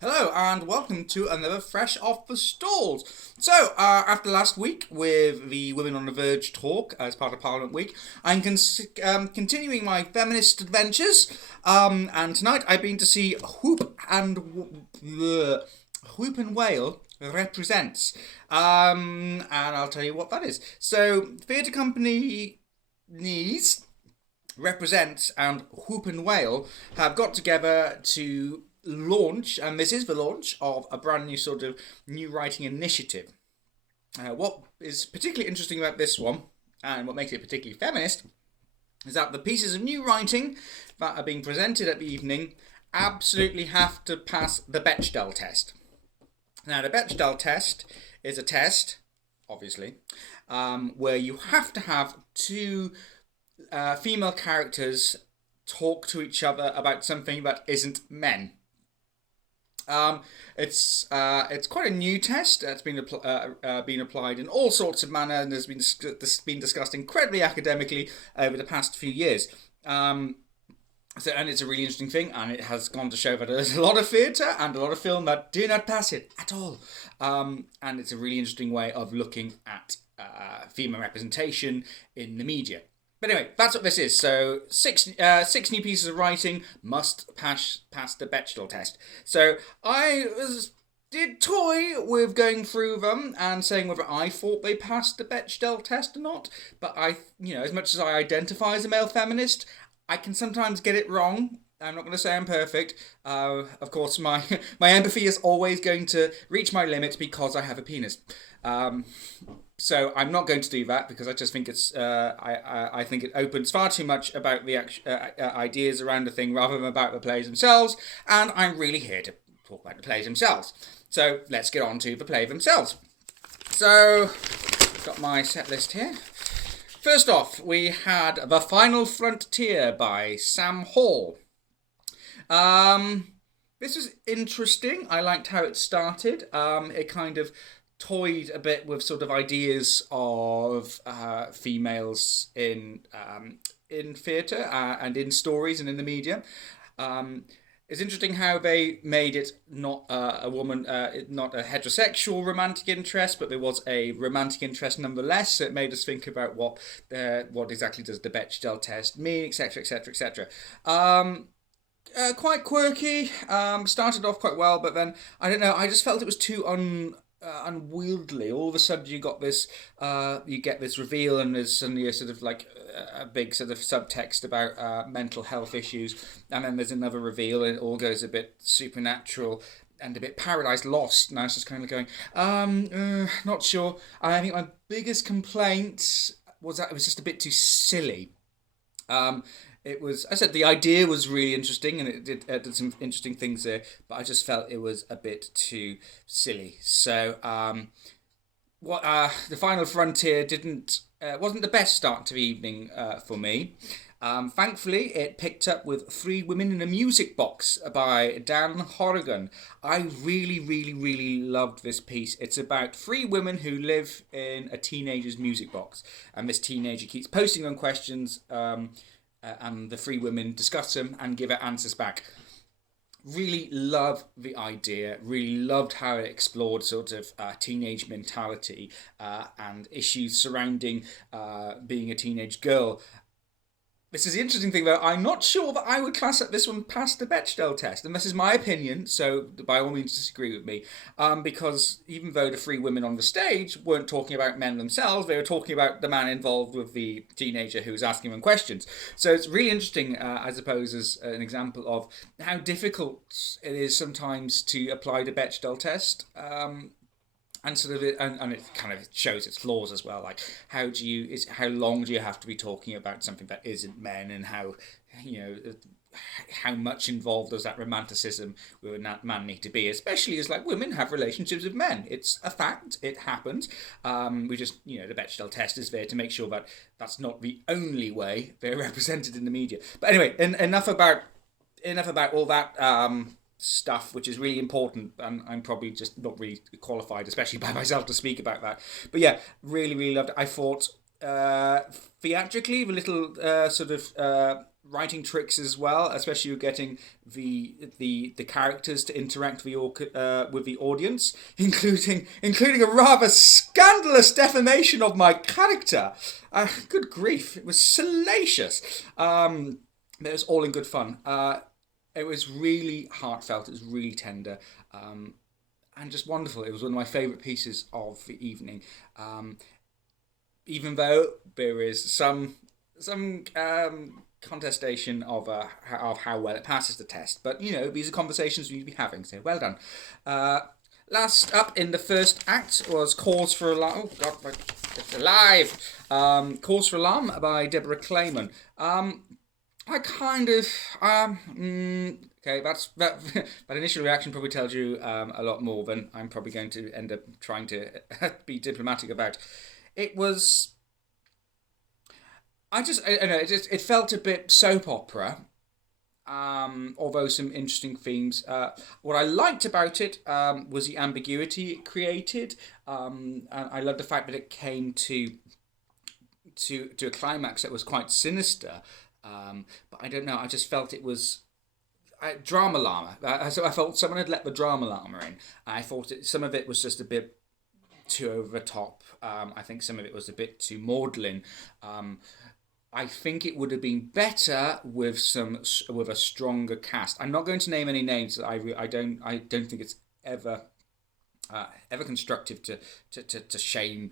Hello and welcome to another Fresh Off the Stalls. So, after last week with the Women on the Verge talk as part of Parliament Week, I'm continuing my feminist adventures. And tonight I've been to see Whoop and Wail represents. And I'll tell you what that is. So, theatre company Knees represents and Whoop and Wail have got together to launch, and this is the launch of a brand new sort of new writing initiative. What is particularly interesting about this one, and what makes it particularly feminist, is that the pieces of new writing that are being presented at the evening absolutely have to pass the Bechdel test. Now, the Bechdel test is a test, obviously, where you have to have two female characters talk to each other about something that isn't men. It's quite a new test. It's been applied in all sorts of manner, and has been discussed incredibly academically over the past few years. And it's a really interesting thing, and it has gone to show that there's a lot of theatre and a lot of film that do not pass it at all. And it's a really interesting way of looking at female representation in the media. But anyway, that's what this is. So six new pieces of writing must pass the Bechdel test. So I did toy with going through them and saying whether I thought they passed the Bechdel test or not. But as much as I identify as a male feminist, I can sometimes get it wrong. I'm not going to say I'm perfect. Of course, my empathy is always going to reach my limit because I have a penis. So I'm not going to do that because I just think it's I think it opens far too much about the ideas around the thing rather than about the plays themselves, and I'm really here to talk about the plays themselves. So let's get on to the play themselves. So I've got my set list here. First off, we had The Final Frontier by Sam Hall. This was interesting. I liked how it started. It kind of toyed a bit with sort of ideas of females in theatre and in stories and in the media. It's interesting how they made it not a woman, not a heterosexual romantic interest, but there was a romantic interest nonetheless. So it made us think about what exactly does the Bechdel test mean, etc., etc., etc. Quite quirky. Started off quite well, but then I don't know. I just felt it was too unwieldy. All of a sudden, you get this reveal, and there's suddenly a sort of like a big sort of subtext about mental health issues, and then there's another reveal, and it all goes a bit supernatural and a bit Paradise Lost. And I was just kind of going, not sure. I think my biggest complaint was that it was just a bit too silly. It was, I said, the idea was really interesting, and it did some interesting things there, but I just felt it was a bit too silly. So, The Final Frontier wasn't the best start to the evening for me. Thankfully, it picked up with Three Women in a Music Box by Dan Horrigan. I really, really, really loved this piece. It's about three women who live in a teenager's music box, and this teenager keeps posting on questions. And the three women discuss them and give it answers back. Really loved the idea, really loved how it explored sort of teenage mentality and issues surrounding being a teenage girl. This is the interesting thing, though. I'm not sure that I would class this one past the Bechdel test, and this is my opinion, so by all means disagree with me, because even though the three women on the stage weren't talking about men themselves, they were talking about the man involved with the teenager who was asking them questions. So it's really interesting, I suppose, as an example of how difficult it is sometimes to apply the Bechdel test. And sort of and it kind of shows its flaws as well. Like how long do you have to be talking about something that isn't men, and how much involved does that romanticism with a man need to be, especially as like women have relationships with men. It's a fact, it happens. We just the Bechdel test is there to make sure that that's not the only way they're represented in the media. But anyway, enough about all that stuff, which is really important, and I'm probably just not really qualified, especially by myself, to speak about that. But yeah, really, really loved it. I thought theatrically, the little writing tricks as well, especially with getting the characters to interact with the audience, including a rather scandalous defamation of my character. Good grief, it was salacious. It was all in good fun. It was really heartfelt. It was really tender. And just wonderful. It was one of my favourite pieces of the evening. Even though there is some contestation of how well it passes the test, but these are conversations we need to be having. So well done. Last up in the first act was Cause for Alarm. Oh God, it's alive! Cause for Alarm by Deborah Clayman. I kind of okay. That initial reaction probably tells you a lot more than I'm probably going to end up trying to be diplomatic about. It was. I don't know. It felt a bit soap opera, although some interesting themes. What I liked about it was the ambiguity it created. And I love the fact that it came to a climax that was quite sinister. But I don't know. I just felt it was drama llama. So I felt someone had let the drama llama in. I thought some of it was just a bit too over the top. I think some of it was a bit too maudlin. I think it would have been better with a stronger cast. I'm not going to name any names. I don't think it's ever constructive to shame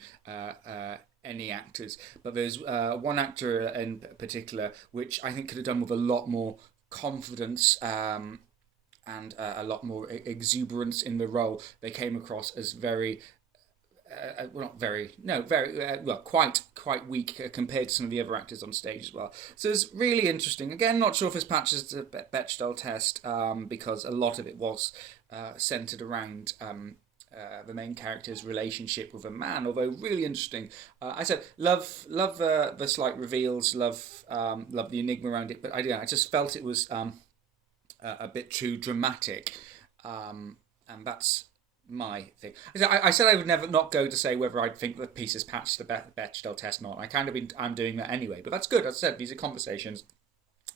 any actors. But there's one actor in particular which I think could have done with a lot more confidence and a lot more exuberance in the role. They came across as very. Quite weak compared to some of the other actors on stage as well. So it's really interesting. Again, not sure if this patches the Bechdel test because a lot of it was centered around the main character's relationship with a man. Although really interesting. I said love the slight reveals, love the enigma around it, but I just felt it was a bit too dramatic, and that's my thing. I said I would never not go to say whether I'd think the piece has patched the Bechdel test or not. I'm doing that anyway, but that's good. As I said, these are conversations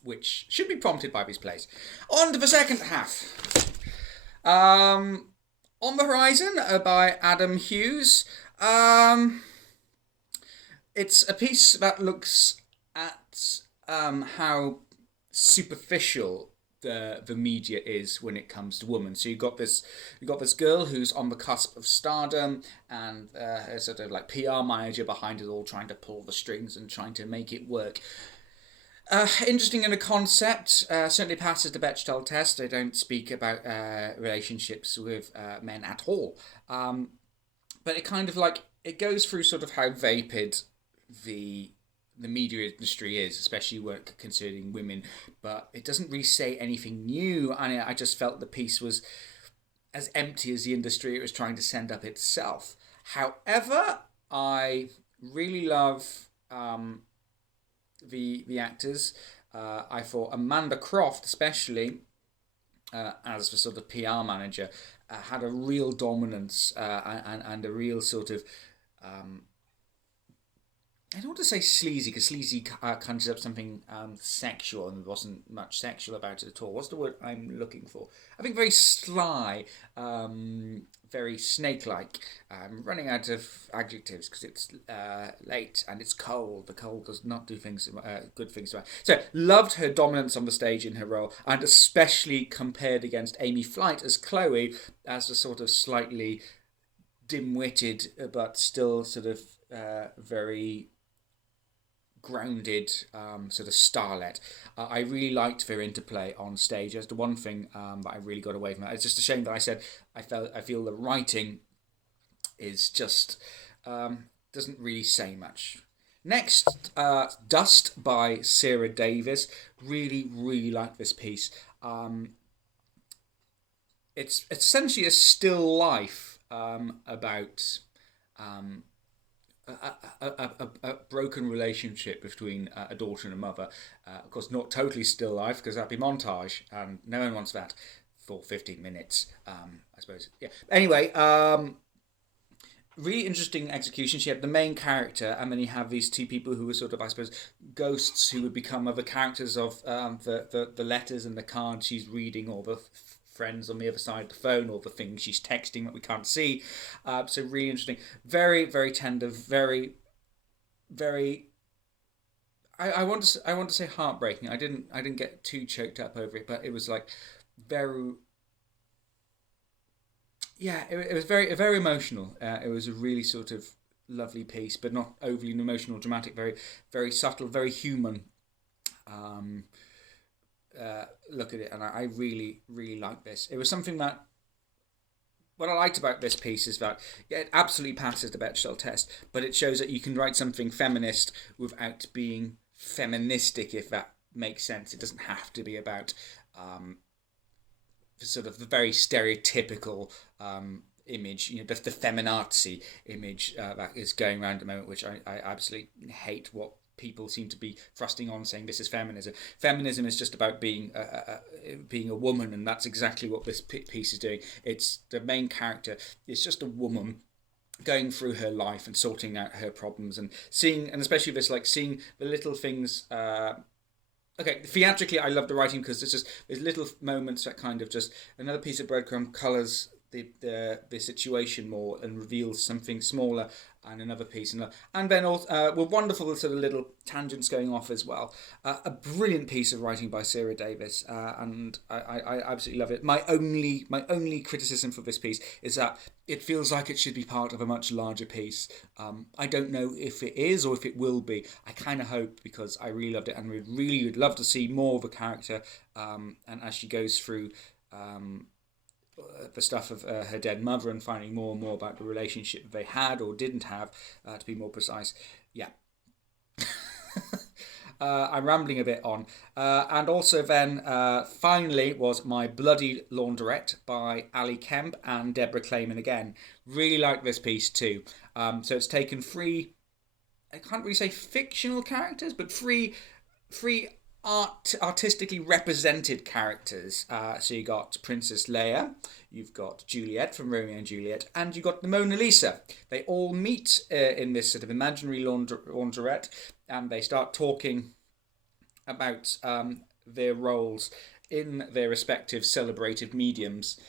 which should be prompted by these plays. On to the second half. On the Horizon by Adam Hughes. It's a piece that looks at how superficial the media is when it comes to women. So you've got this girl who's on the cusp of stardom, and a sort of like PR manager behind it all, trying to pull the strings and trying to make it work. Interesting in a concept. Certainly passes the Bechdel test. They don't speak about relationships with men at all. But it kind of it goes through sort of how vapid the media industry is, especially when concerning women, but it doesn't really say anything new, and I just felt the piece was as empty as the industry it was trying to send up itself. However, I really love the actors. I thought Amanda Croft, especially as the sort of PR manager, had a real dominance and a real sort of I don't want to say sleazy, because sleazy conjures up something sexual, and there wasn't much sexual about it at all. What's the word I'm looking for? I think very sly, very snake-like. I'm running out of adjectives because it's late and it's cold. The cold does not do good things to her. So, loved her dominance on the stage in her role, and especially compared against Amy Flight as Chloe, as a sort of slightly dim-witted, but still sort of very grounded sort of starlet. I really liked their interplay on stage. That's the one thing that I really got away from it. It's just a shame that I said I feel the writing is just doesn't really say much. Next, Dust by Sarah Davis. Really like this piece. It's essentially a still life about a broken relationship between a daughter and a mother. Of course, not totally still life, because that'd be montage, and no one wants that for 15 minutes, I suppose. Yeah. Anyway, really interesting execution. She had the main character, and then you have these two people who were sort of, I suppose, ghosts who would become other characters of the letters and the cards she's reading, or the friends on the other side of the phone, or the things she's texting that we can't see. So really interesting, very very tender, very very. I want to say heartbreaking. I didn't get too choked up over it, but it was like very, yeah, it was very emotional. It was a really sort of lovely piece, but not overly emotional, dramatic. Very very subtle, very human. Um, Look at it, and I really really like this. It was something that what I liked about this piece is that, yeah, it absolutely passes the Bechdel test, but it shows that you can write something feminist without being feministic, if that makes sense. It doesn't have to be about um, sort of the very stereotypical image, the feminazi image that is going around at the moment, which I absolutely hate. What people seem to be thrusting on, saying this is feminism. Feminism is just about being a woman, and that's exactly what this piece is doing. It's the main character. It's just a woman going through her life and sorting out her problems, and seeing, and especially this, like seeing the little things. Okay, theatrically, I love the writing because there's little moments that kind of just another piece of breadcrumb colours the situation more and reveals something smaller, and another piece, and then also with wonderful sort of little tangents going off as well. A brilliant piece of writing by Sarah Davis, and I absolutely love it. My only criticism for this piece is that it feels like it should be part of a much larger piece. I don't know if it is or if it will be. I kind of hope, because I really loved it, and we really would love to see more of a character. And as she goes through the stuff of her dead mother, and finding more and more about the relationship they had or didn't have, to be more precise. Yeah. I'm rambling a bit on. And also then, finally, was My Bloody Laundrette by Ali Kemp and Deborah Clayman again. Really like this piece too. So it's taken three, I can't really say fictional characters, but three artistically represented characters. So you got Princess Leia, you've got Juliet from Romeo and Juliet, and you got the Mona Lisa. They all meet in this sort of imaginary laundrette, and they start talking about their roles in their respective celebrated mediums.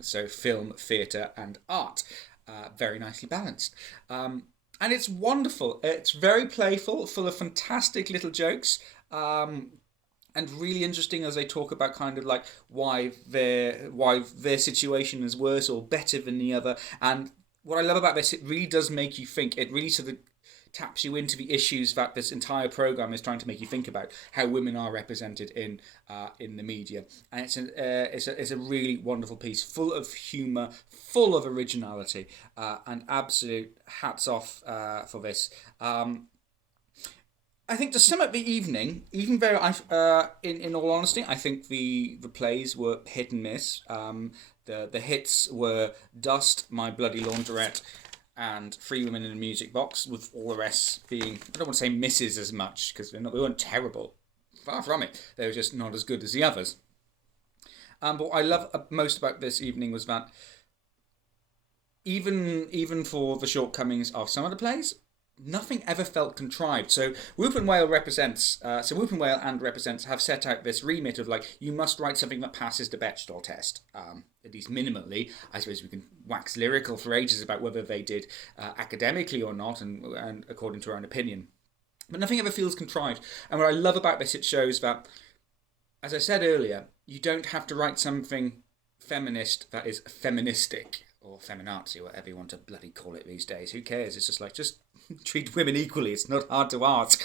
So film, theatre, and art. Very nicely balanced. And it's wonderful. It's very playful, full of fantastic little jokes, and really interesting as they talk about kind of like why their situation is worse or better than the other. And what I love about this, it really does make you think. It really sort of taps you into the issues that this entire program is trying to make you think about, how women are represented in the media. And it's a really wonderful piece, full of humour, full of originality, and absolute hats off for this. I think to sum up the evening, even though in all honesty, I think the plays were hit and miss. The hits were Dust, My Bloody Laundrette, and Three Women in a Music Box, with all the rest being, I don't want to say misses as much, because they weren't terrible. Far from it. They were just not as good as the others. But what I love most about this evening was that even for the shortcomings of some of the plays, nothing ever felt contrived. So Whoop and Wail and Represents have set out this remit of, like, you must write something that passes the Bechdel test, at least minimally. I suppose we can wax lyrical for ages about whether they did academically or not, and according to our own opinion. But nothing ever feels contrived. And what I love about this, it shows that, as I said earlier, you don't have to write something feminist that is feministic, or feminazi, whatever you want to bloody call it these days. Who cares? It's just like, just treat women equally. It's not hard to ask.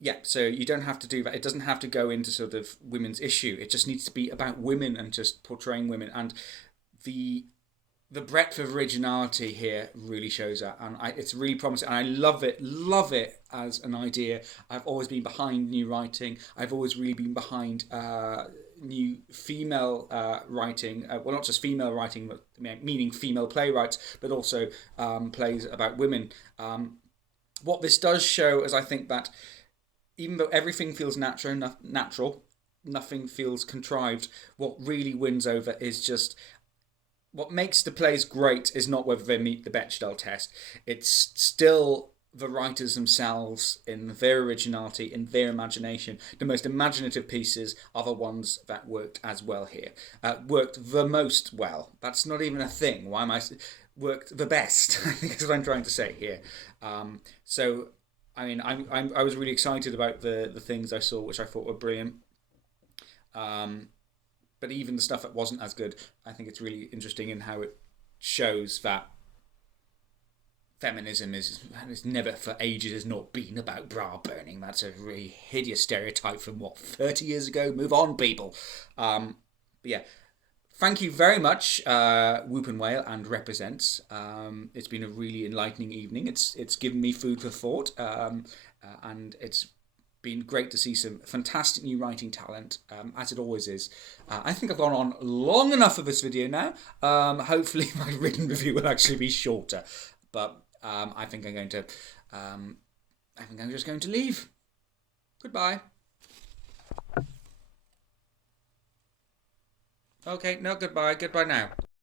Yeah, so you don't have to do that. It doesn't have to go into sort of women's issue. It just needs to be about women and just portraying women. And the breadth of originality here really shows that, and it's really promising. And I love it as an idea. I've always been behind new writing. I've always really been behind new female writing. Well, not just female writing, but meaning female playwrights, but also plays about women. What this does show is, I think, that even though everything feels natural, nothing feels contrived. What really wins over is just what makes the plays great is not whether they meet the Bechdel test. It's still the writers themselves, in their originality, in their imagination. The most imaginative pieces are the ones that worked as well here. Worked the most well. That's not even a thing. Why am I worked the best? I think is what I'm trying to say here. So, I mean, I was really excited about the things I saw, which I thought were brilliant. But even the stuff that wasn't as good, I think it's really interesting in how it shows that feminism is never for ages has not been about bra burning. That's a really hideous stereotype from what 30 years ago. Move on, people. But yeah, thank you very much, Whoop and Wail and Represents. It's been a really enlightening evening. It's given me food for thought, and it's been great to see some fantastic new writing talent, as it always is. I think I've gone on long enough for this video now. Hopefully my written review will actually be shorter, but I think I'm going to. I think I'm just going to leave. Goodbye. Okay, no, goodbye. Goodbye now.